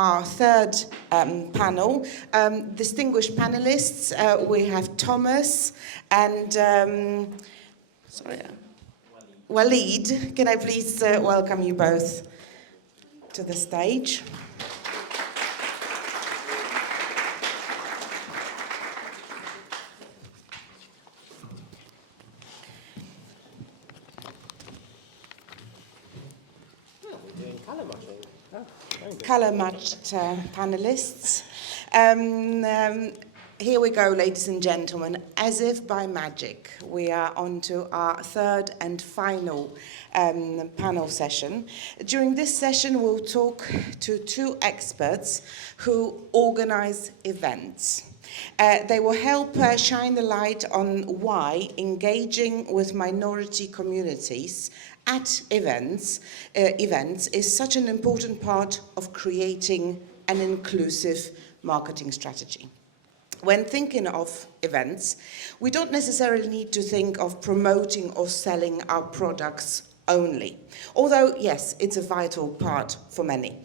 our third panel. Distinguished panelists, we have Thomas and Walid. Can I please welcome you both to the stage? Colour-matched panelists. Here we go, ladies and gentlemen. As if by magic, we are on to our third and final panel session. During this session, we'll talk to two experts who organize events. They will help shine the light on why engaging with minority communities at events is such an important part of creating an inclusive marketing strategy. When thinking of events, we don't necessarily need to think of promoting or selling our products only. Although, yes, it's a vital part for many.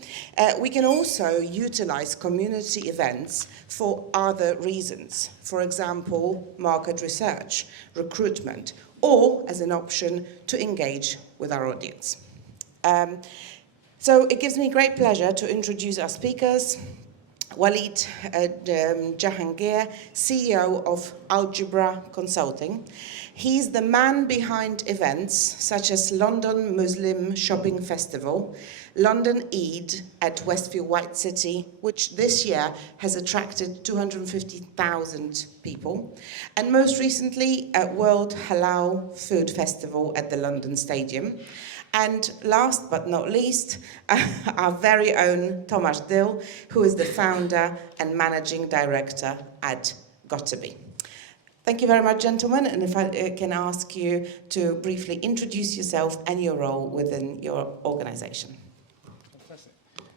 We can also utilize community events for other reasons. For example, market research, recruitment, or as an option to engage with our audience. So it gives me great pleasure to introduce our speakers. Walid Jahangir, CEO of Algebra Consulting. He's the man behind events such as London Muslim Shopping Festival, London Eid at Westfield White City, which this year has attracted 250,000 people, and most recently at World Halal Food Festival at the London Stadium. And last but not least, our very own Tomasz Dyl, who is the founder and managing director at got2b. Thank you very much, gentlemen, and if I can ask you to briefly introduce yourself and your role within your organization. Fantastic.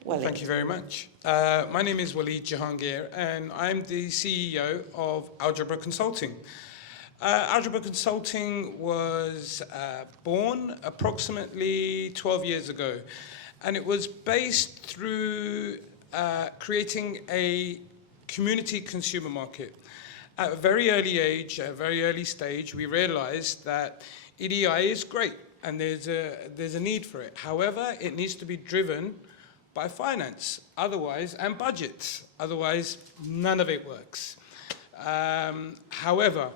Walid. Thank you very much. My name is Walid Jahangir, and I'm the CEO of Algebra Consulting. Algebra Consulting was born approximately 12 years ago, and it was based through creating a community consumer market. At a very early age, at a very early stage, we realized that EDI is great and there's a need for it. However, it needs to be driven by finance, otherwise, and budgets. Otherwise, none of it works. However,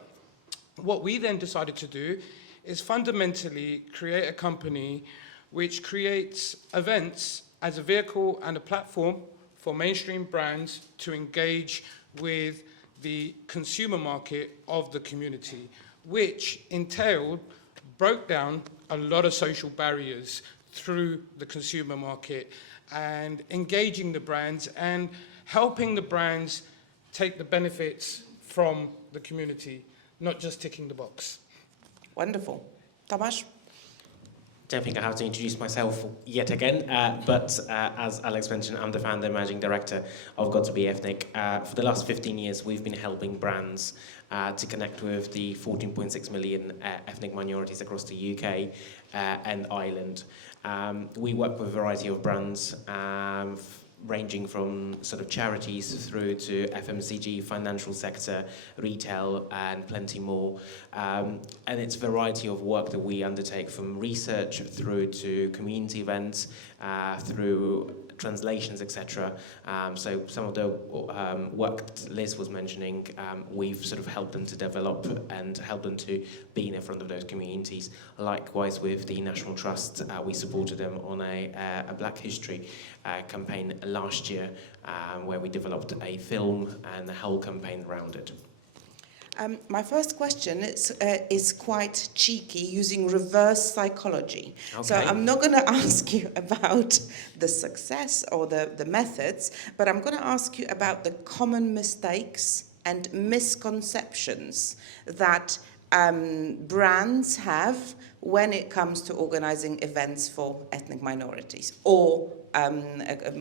what we then decided to do is fundamentally create a company which creates events as a vehicle and a platform for mainstream brands to engage with the consumer market of the community, which entailed, broke down a lot of social barriers through the consumer market and engaging the brands and helping the brands take the benefits from the community, not just ticking the box. Wonderful. Tomasz? Don't think I have to introduce myself yet again, but as Alex mentioned, I'm the founder and managing director of got2b Ethnic. For the last 15 years, we've been helping brands to connect with the 14.6 million ethnic minorities across the UK and Ireland. We work with a variety of brands, ranging from sort of charities through to FMCG, financial sector, retail, and plenty more. And it's a variety of work that we undertake, from research through to community events, through translations, etc. So some of the work Liz was mentioning, we've sort of helped them to develop and help them to be in front of those communities. Likewise with the National Trust, we supported them on a Black History campaign last year, where we developed a film and a whole campaign around it. My first question is quite cheeky, using reverse psychology. Okay. So I'm not going to ask you about the success or the methods, but I'm going to ask you about the common mistakes and misconceptions that brands have when it comes to organizing events for ethnic minorities or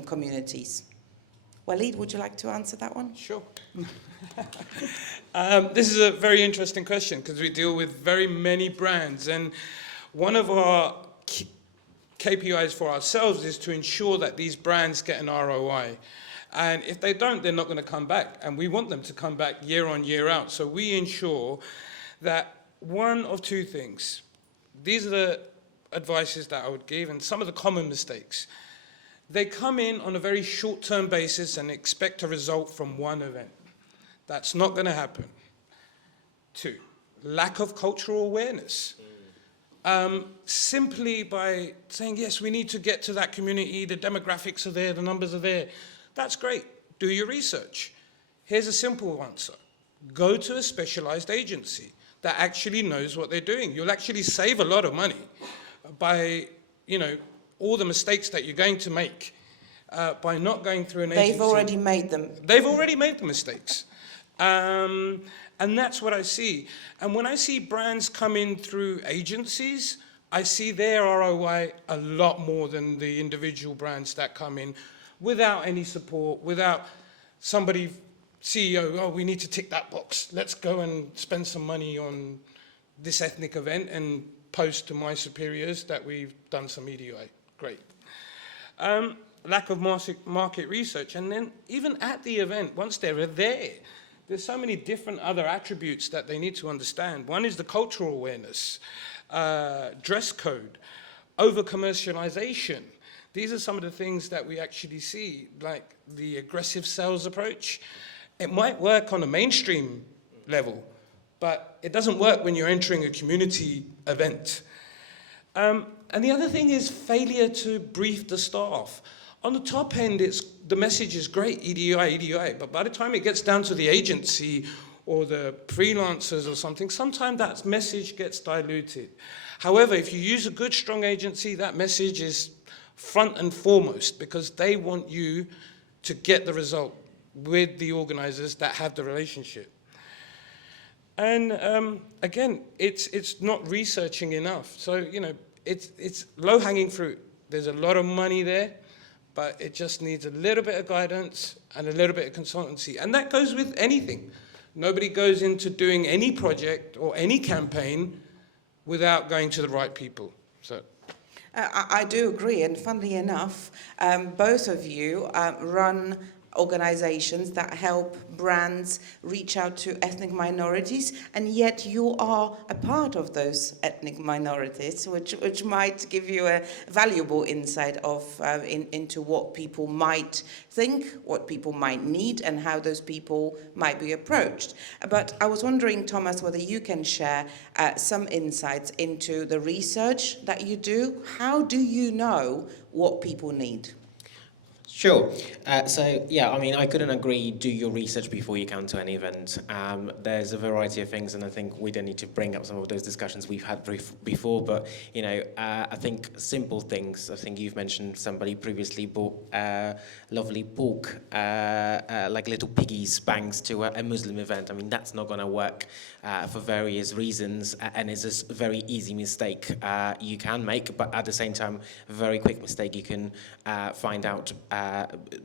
communities. Walid, would you like to answer that one? Sure. This is a very interesting question because we deal with very many brands, and one of our KPIs for ourselves is to ensure that these brands get an ROI. And if they don't, they're not going to come back. And we want them to come back year on, year out. So we ensure that one of two things. These are the advices that I would give, and some of the common mistakes. They come in on a very short-term basis and expect a result from one event. That's not going to happen. 2, lack of cultural awareness. Simply by saying, yes, we need to get to that community, the demographics are there, the numbers are there. That's great. Do your research. Here's a simple answer. Go to a specialized agency that actually knows what they're doing. You'll actually save a lot of money by, all the mistakes that you're going to make by not going through an agency. They've already made them. They've already made the mistakes. And that's what I see. And when I see brands come in through agencies, I see their ROI a lot more than the individual brands that come in without any support, without somebody, CEO, oh, we need to tick that box. Let's go and spend some money on this ethnic event and post to my superiors that we've done some EDI. Great. Lack of market research. And then even at the event, once they're there, there's so many different other attributes that they need to understand. One is the cultural awareness, dress code, over-commercialization. These are some of the things that we actually see, like the aggressive sales approach. It might work on a mainstream level, but it doesn't work when you're entering a community event. And the other thing is failure to brief the staff. On the top end, the message is great, EDI, but by the time it gets down to the agency or the freelancers or something, sometimes that message gets diluted. However, if you use a good, strong agency, that message is front and foremost because they want you to get the result with the organizers that have the relationship. And again, it's not researching enough. So, it's low-hanging fruit. There's a lot of money there, but it just needs a little bit of guidance and a little bit of consultancy. And that goes with anything. Nobody goes into doing any project or any campaign without going to the right people. So. I do agree, and funnily enough, both of you run organizations that help brands reach out to ethnic minorities, and yet you are a part of those ethnic minorities, which might give you a valuable insight into what people might think, what people might need, and how those people might be approached. But I was wondering, Thomas, whether you can share some insights into the research that you do. How do you know what people need? Sure. I couldn't agree. Do your research before you come to an event. There's a variety of things, and I think we don't need to bring up some of those discussions we've had before. But I think simple things. I think you've mentioned somebody previously bought lovely pork, like little piggies, banks to a Muslim event. I mean, that's not going to work for various reasons, and it's a very easy mistake you can make. But at the same time, a very quick mistake you can find out.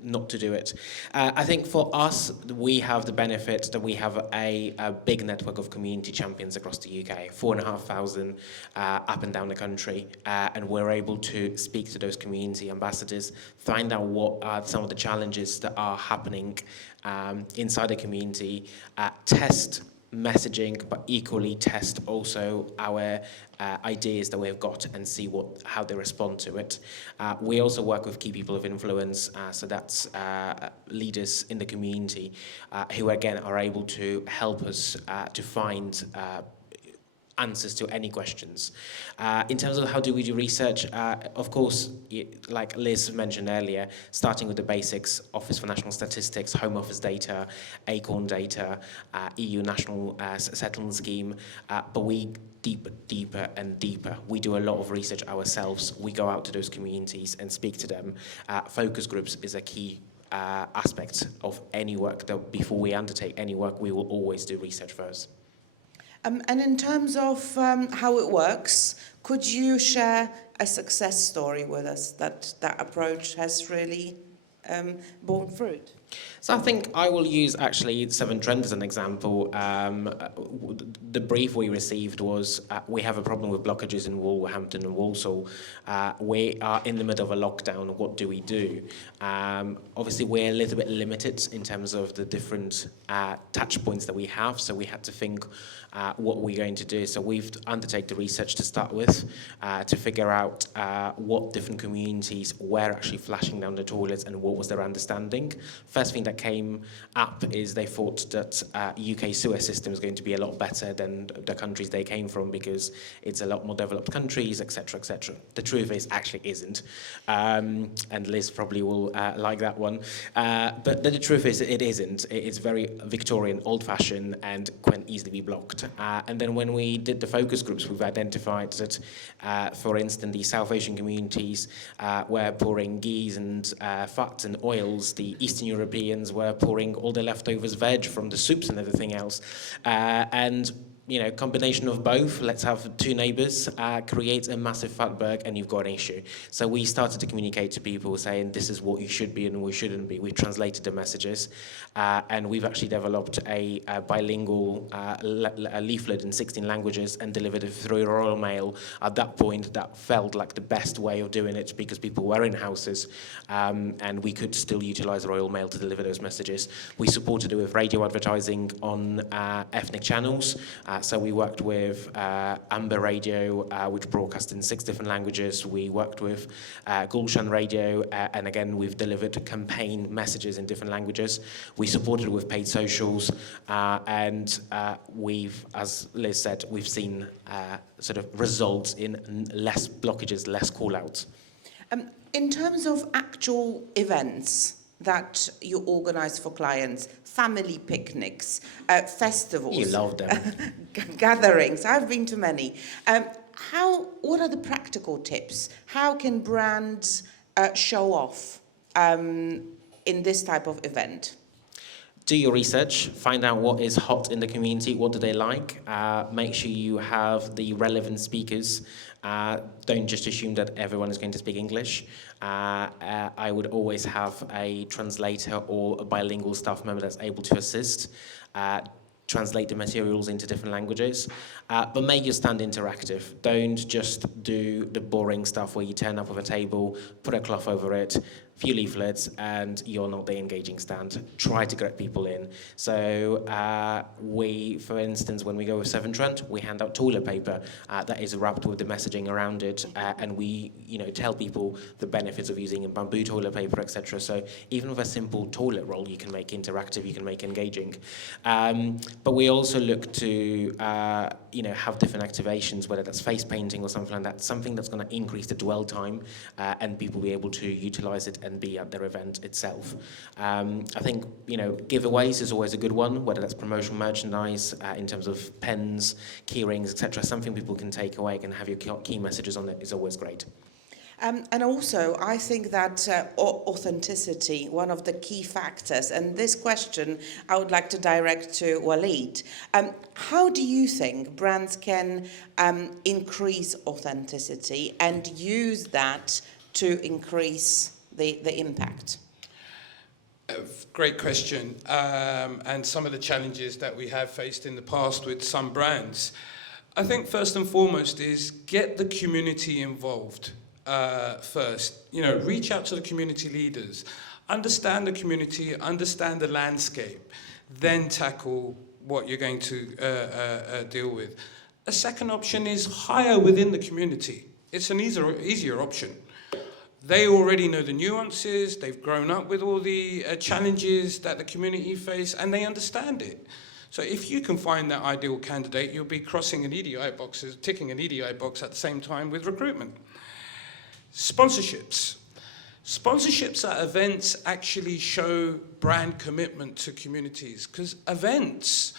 Not to do it. I think for us, we have the benefit that we have a big network of community champions across the UK, 4,500 up and down the country, and we're able to speak to those community ambassadors, find out what are some of the challenges that are happening inside the community, test messaging, but equally test also our ideas that we've got and see how they respond to it. We also work with key people of influence, so that's leaders in the community who again are able to help us to find answers to any questions. In terms of how do we do research, of course, like Liz mentioned earlier, starting with the basics, Office for National Statistics, Home Office data, ACORN data, EU National Settlement Scheme, but we deeper and deeper. We do a lot of research ourselves. We go out to those communities and speak to them. Focus groups is a key aspect of any work. That before we undertake any work, we will always do research first. And in terms of how it works, could you share a success story with us that approach has really borne fruit? So I think I will use actually Severn Trent as an example. The brief we received was we have a problem with blockages in Wolverhampton and Walsall. We are in the middle of a lockdown. What do we do? Obviously, we're a little bit limited in terms of the different touch points that we have. So we had to think what we're going to do. So we've undertaken the research to start with to figure out what different communities were actually flashing down the toilets and what was their understanding. First thing that came up is they thought that UK sewer system is going to be a lot better than the countries they came from because it's a lot more developed countries, etc., etc. The truth is, actually isn't, and Liz probably will like that one. But the truth is, it isn't. It's very Victorian, old-fashioned, and can easily be blocked. And then when we did the focus groups, we've identified that, for instance, the South Asian communities were pouring ghee and fats and oils. The Eastern Europeans were pouring all the leftovers veg from the soups and everything else. And combination of both, let's have two neighbours, create a massive fatberg and you've got an issue. So we started to communicate to people saying this is what you should be and we shouldn't be. We translated the messages and we've actually developed a bilingual leaflet in 16 languages and delivered it through Royal Mail. At that point, that felt like the best way of doing it because people were in houses and we could still utilise Royal Mail to deliver those messages. We supported it with radio advertising on ethnic channels. So we worked with Amber Radio, which broadcast in 6 different languages. We worked with Gulshan Radio, and again, we've delivered campaign messages in different languages. We supported with paid socials, and we've, as Liz said, we've seen sort of results in less blockages, less call-outs. In terms of actual events that you organise for clients, family picnics, festivals. You love them. Gatherings. I've been to many. What are the practical tips? How can brands show off in this type of event? Do your research, find out what is hot in the community, what do they like, make sure you have the relevant speakers. Don't just assume that everyone is going to speak English. I would always have a translator or a bilingual staff member that's able to assist. Translate the materials into different languages, but make your stand interactive. Don't just do the boring stuff where you turn up with a table, put a cloth over it, few leaflets, and you're not the engaging stand. Try to get people in. So we, for instance, when we go with Severn Trent, we hand out toilet paper that is wrapped with the messaging around it, and we, tell people the benefits of using bamboo toilet paper, etc. So even with a simple toilet roll, you can make interactive, you can make engaging. But we also look to, have different activations, whether that's face painting or something like that, something that's going to increase the dwell time and people be able to utilize it and be at their event itself. I think, giveaways is always a good one, whether that's promotional merchandise in terms of pens, key rings, etc. Something people can take away and have your key messages on it is always great. And also, I think that authenticity, one of the key factors, and this question I would like to direct to Walid. How do you think brands can increase authenticity and use that to increase the impact? Great question. And some of the challenges that we have faced in the past with some brands. I think first and foremost is get the community involved. First, reach out to the community leaders, understand the community, understand the landscape, then tackle what you're going to deal with. A second option is hire within the community. It's an easier option. They already know the nuances, they've grown up with all the challenges that the community face, and they understand it. So if you can find that ideal candidate, you'll be crossing an EDI box, ticking an EDI box at the same time with recruitment. Sponsorships. Sponsorships at events actually show brand commitment to communities because events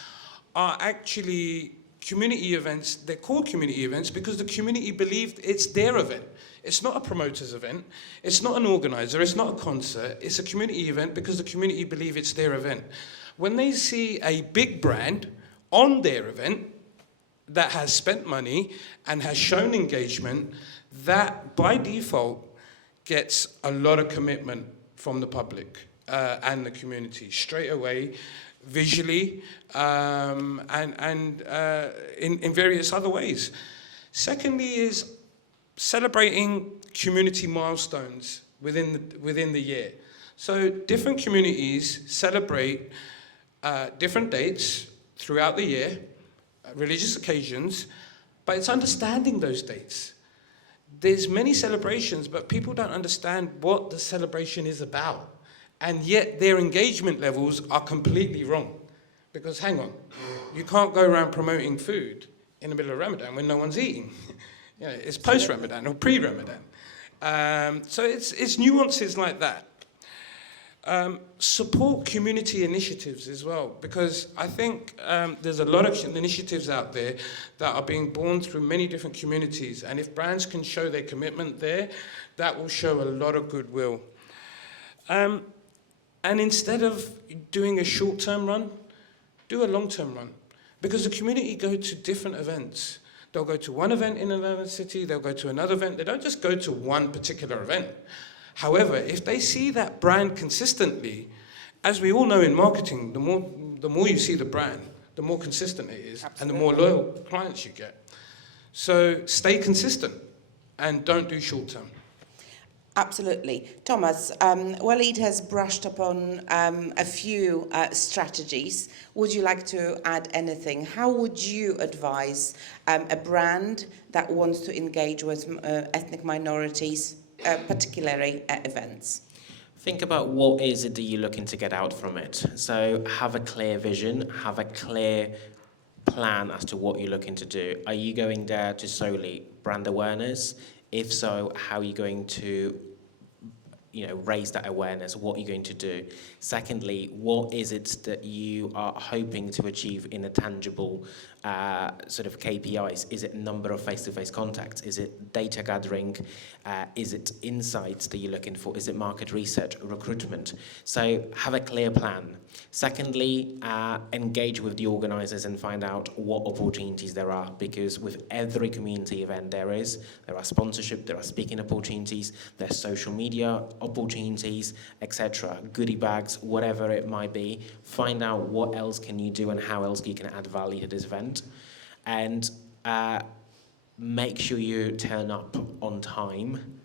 are actually community events. They're called community events because the community believed it's their event. It's not a promoter's event. It's not an organizer. It's not a concert. It's a community event because the community believe it's their event. When they see a big brand on their event that has spent money and has shown engagement, that by default gets a lot of commitment from the public. and the community straight away, visually, and in various other ways. Secondly is celebrating community milestones within the year. So different communities celebrate different dates throughout the year, religious occasions, but it's understanding those dates. There's many celebrations, but people don't understand what the celebration is about. And yet their engagement levels are completely wrong. Because hang on, you can't go around promoting food in the middle of Ramadan when no one's eating. It's post-Ramadan or pre-Ramadan. So it's nuances like that. Support community initiatives as well, because I think there's a lot of initiatives out there that are being born through many different communities, and if brands can show their commitment there, that will show a lot of goodwill. And instead of doing a short-term run, do a long-term run, because the community go to different events. They'll go to one event in another city, they'll go to another event, they don't just go to one particular event. However, if they see that brand consistently, as we all know in marketing, the more you see the brand, the more consistent it is. Absolutely. And the more loyal clients you get. So stay consistent and don't do short term. Absolutely. Thomas, Walid has brushed upon a few strategies. Would you like to add anything? How would you advise a brand that wants to engage with ethnic minorities, particularly at events? Think about what is it that you're looking to get out from it. So have a clear vision, have a clear plan as to what you're looking to do. Are you going there to solely brand awareness? If so, how are you going to raise that awareness? What are you going to do? Secondly, what is it that you are hoping to achieve in a tangible sort of KPIs? Is it number of face-to-face contacts? Is it data gathering? Is it insights that you're looking for? Is it market research, recruitment? So have a clear plan. Secondly, engage with the organizers and find out what opportunities there are, because with every community event there are sponsorship, there are speaking opportunities, there's social media opportunities, etc. Goodie bags, whatever it might be. Find out what else can you do and how else you can add value to this event. And make sure you turn up on time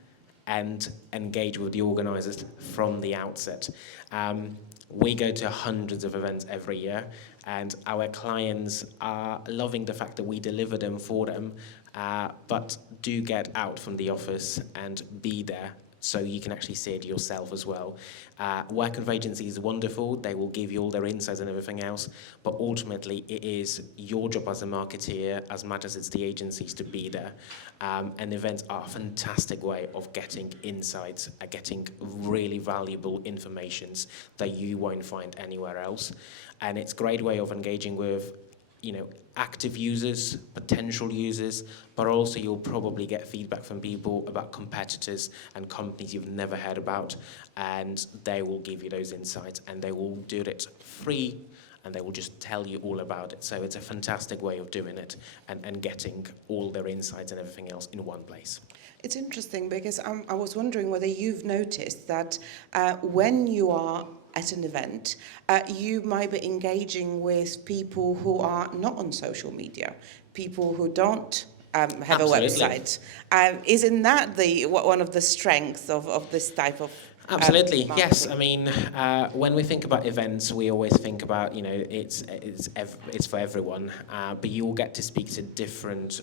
and engage with the organizers from the outset. We go to hundreds of events every year, and our clients are loving the fact that we deliver them for them, but do get out from the office and be there so you can actually see it yourself as well. Working with agencies is wonderful. They will give you all their insights and everything else, but ultimately it is your job as a marketeer as much as it's the agencies to be there. And events are a fantastic way of getting insights, getting really valuable informations that you won't find anywhere else. And it's a great way of engaging with active users, potential users, but also you'll probably get feedback from people about competitors and companies you've never heard about, and they will give you those insights, and they will do it free, and they will just tell you all about it. So it's a fantastic way of doing it and getting all their insights and everything else in one place. It's interesting because I was wondering whether you've noticed that when you are at an event, you might be engaging with people who are not on social media, people who don't have Absolutely. a website. Isn't that one of the strengths of this type of Absolutely, marketing? yes. I mean, when we think about events, we always think about, it's for everyone, but you will get to speak to different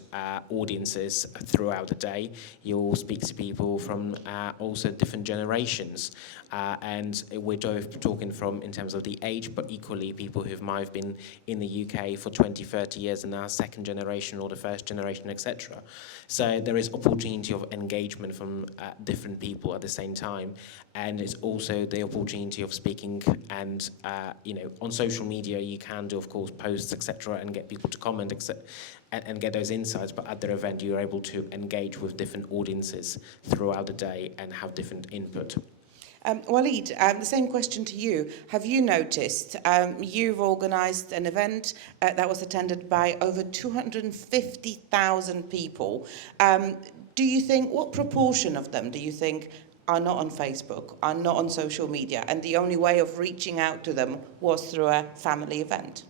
audiences throughout the day. You'll speak to people from also different generations, and we're talking from in terms of the age, but equally people who might have been in the UK for 20, 30 years and now second generation or the first generation, etc. So there is opportunity of engagement from different people at the same time. And it's also the opportunity of speaking and, on social media, you can do, of course, posts, etc., and get people to comment, and get those insights. But at their event, you're able to engage with different audiences throughout the day and have different input. Walid, the same question to you. Have you noticed you've organised an event that was attended by over 250,000 people? Do you think, what proportion of them do you think are not on Facebook, are not on social media, and the only way of reaching out to them was through a family event?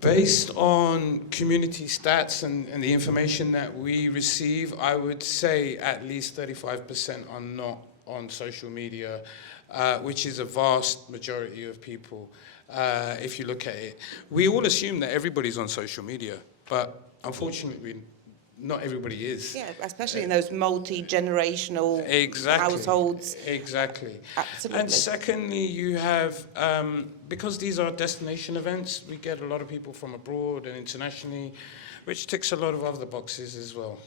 Based on community stats and the information that we receive, I would say at least 35% are not on social media, which is a vast majority of people, if you look at it. We all assume that everybody's on social media, but unfortunately, not everybody is. Yeah, especially in those multi-generational households. Exactly. Absolutely. And secondly, you have, because these are destination events, we get a lot of people from abroad and internationally, which ticks a lot of other boxes as well.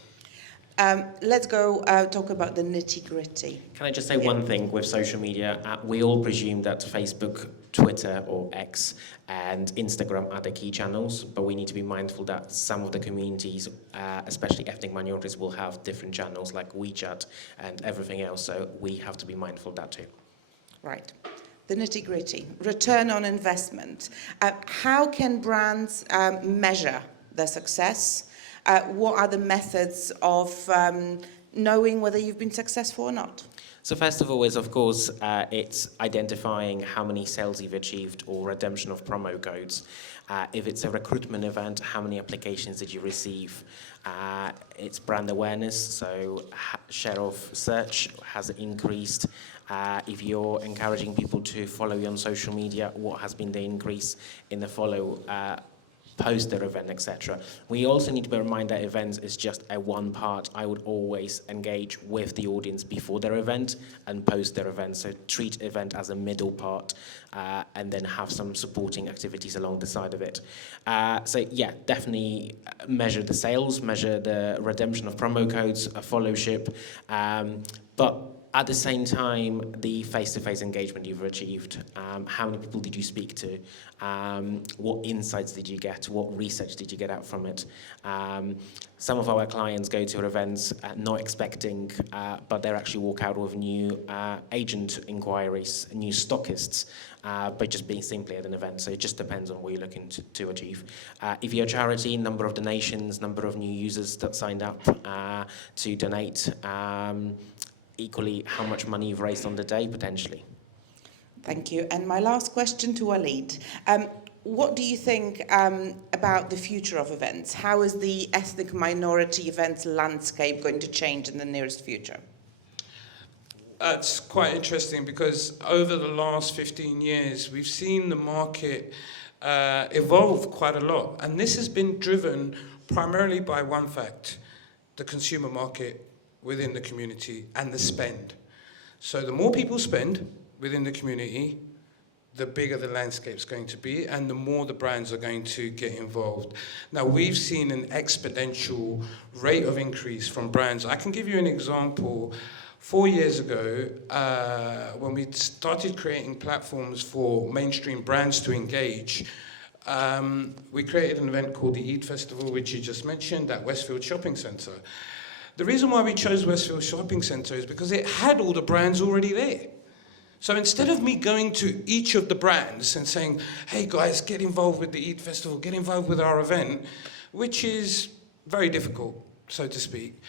Let's go talk about the nitty-gritty. Can I just say one thing with social media? We all presume that Facebook, Twitter or X and Instagram are the key channels, but we need to be mindful that some of the communities, especially ethnic minorities, will have different channels like WeChat and everything else, so we have to be mindful of that too. Right. The nitty-gritty. Return on investment. How can brands measure their success? What are the methods of knowing whether you've been successful or not? So first of all is, of course, it's identifying how many sales you've achieved or redemption of promo codes. If it's a recruitment event, how many applications did you receive? It's brand awareness, so share of search has increased. If you're encouraging people to follow you on social media, what has been the increase in the follow post their event, etc. We also need to bear in mind that events is just a one part. I would always engage with the audience before their event and post their event. So treat event as a middle part and then have some supporting activities along the side of it. So yeah, definitely measure the sales, measure the redemption of promo codes, followship, but at the same time, the face-to-face engagement you've achieved, how many people did you speak to, what insights did you get, what research did you get out from it. Some of our clients go to our events not expecting, but they actually walk out with new agent inquiries, new stockists, by just being simply at an event. So it just depends on what you're looking to achieve. If you're a charity, number of donations, number of new users that signed up to donate, equally how much money you've raised on the day, potentially. Thank you. And my last question to Walid. What do you think about the future of events? How is the ethnic minority events landscape going to change in the nearest future? That's quite interesting because over the last 15 years, we've seen the market evolve quite a lot. And this has been driven primarily by one fact, the consumer market within the community and the spend. So the more people spend within the community, the bigger the landscape's going to be and the more the brands are going to get involved. Now, we've seen an exponential rate of increase from brands. I can give you an example. 4 years ago, when we started creating platforms for mainstream brands to engage, we created an event called the Eid Festival, which you just mentioned, at Westfield Shopping Centre. The reason why we chose Westfield Shopping Centre is because it had all the brands already there. So instead of me going to each of the brands and saying, hey guys, get involved with the Eid Festival, get involved with our event, which is very difficult, so to speak,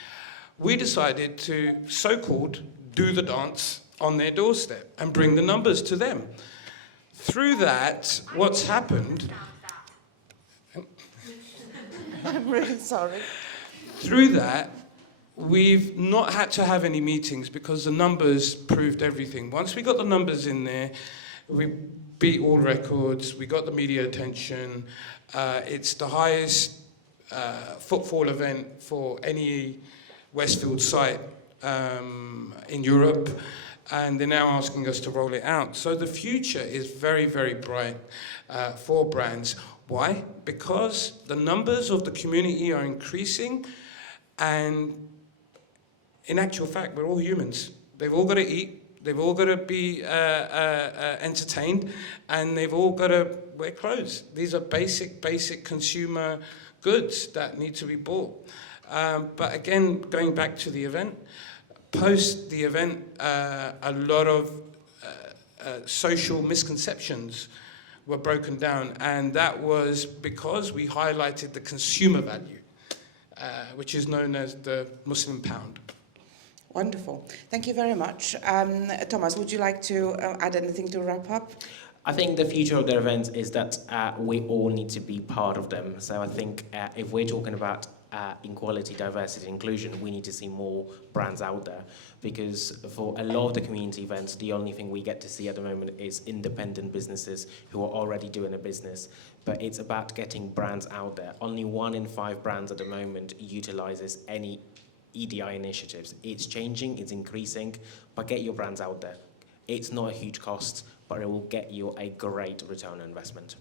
we decided to, so-called, do the dance on their doorstep and bring the numbers to them. Through that, what's happened... I'm really sorry. Through that, we've not had to have any meetings because the numbers proved everything. Once we got the numbers in there, we beat all records, we got the media attention. It's the highest footfall event for any Westfield site in Europe, and they're now asking us to roll it out. So the future is very, very bright for brands. Why? Because the numbers of the community are increasing, and in actual fact, we're all humans. They've all got to eat, they've all got to be entertained, and they've all got to wear clothes. These are basic consumer goods that need to be bought. But again, going back to the event, post the event, a lot of social misconceptions were broken down, and that was because we highlighted the consumer value, which is known as the Muslim pound. Wonderful. Thank you very much. Thomas, would you like to add anything to wrap up? I think the future of the events is that we all need to be part of them. So I think if we're talking about equality, diversity, inclusion, we need to see more brands out there, because for a lot of the community events, the only thing we get to see at the moment is independent businesses who are already doing a business. But it's about getting brands out there. Only 1 in 5 brands at the moment utilizes any EDI initiatives. It's changing, it's increasing, but get your brands out there. It's not a huge cost, but it will get you a great return on investment.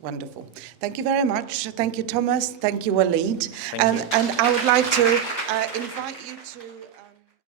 Wonderful. Thank you very much. Thank you, Thomas. Thank you, Walid. Thank you. And I would like to invite you to...